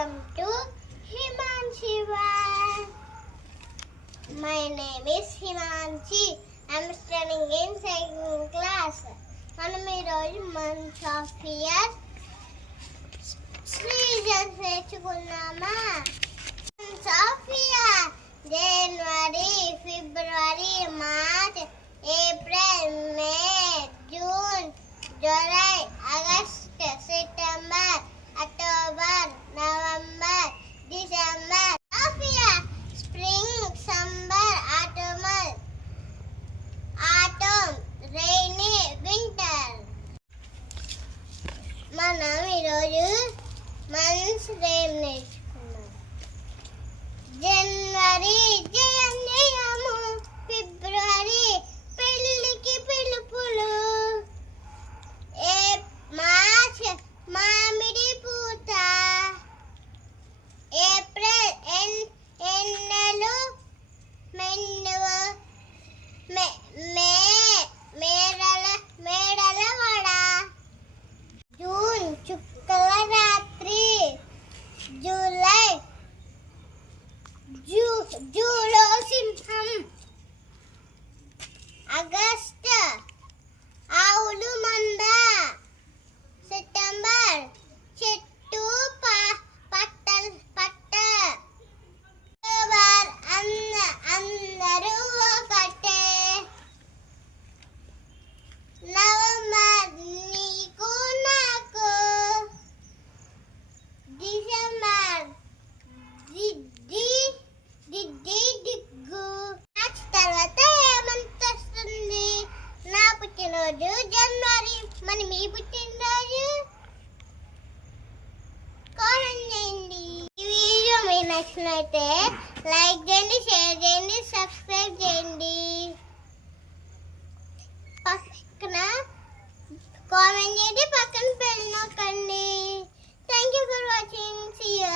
Welcome to Himanshi World. My name is Himanshi. I'm studying in second class. మనం ఈరోజు month of year seasons నేర్చుకున్నామా? Months of year January, February, March, April, May, June, July, August, September, October, November, December. Of year spring, summer, autumn, rainy, winter. మనం ఈరోజు months name నేర్చుకున్నాం. జనవరి జయము, ఫిబ్రవరి పెళ్ళికి పిలుపులు, March మామిడి పూత, ఏప్రిల్ ఎన్నెలు మెండువ, మే మేడల వడ, జూన్ చుక్కల రాత్రి, జూలై జూలో సింహం, ఆగస్ట్ ఆవులు మంద, సెప్టెంబర్ చెట్టు పట్ట, అక్టోబర్ అందరూ ఒకటే, నవంబర్ నీకు నాకు, డిసెంబర్ దిగ్గు. మార్చ్ తర్వాత ఏమంత వస్తుంది? నా పుట్టినరోజు జనవరి. మరి మీ పుట్టినరోజు కామెంట్ చేయండి. ఈ వీడియో మీకు నచ్చినట్లయితే లైక్ చేయండి, షేర్ చేయండి, సబ్స్క్రైబ్ చేయండి. పక్కన కామెంట్ చేయండి, పక్కన బెల్ నొక్కండి. Thank you for watching. See you.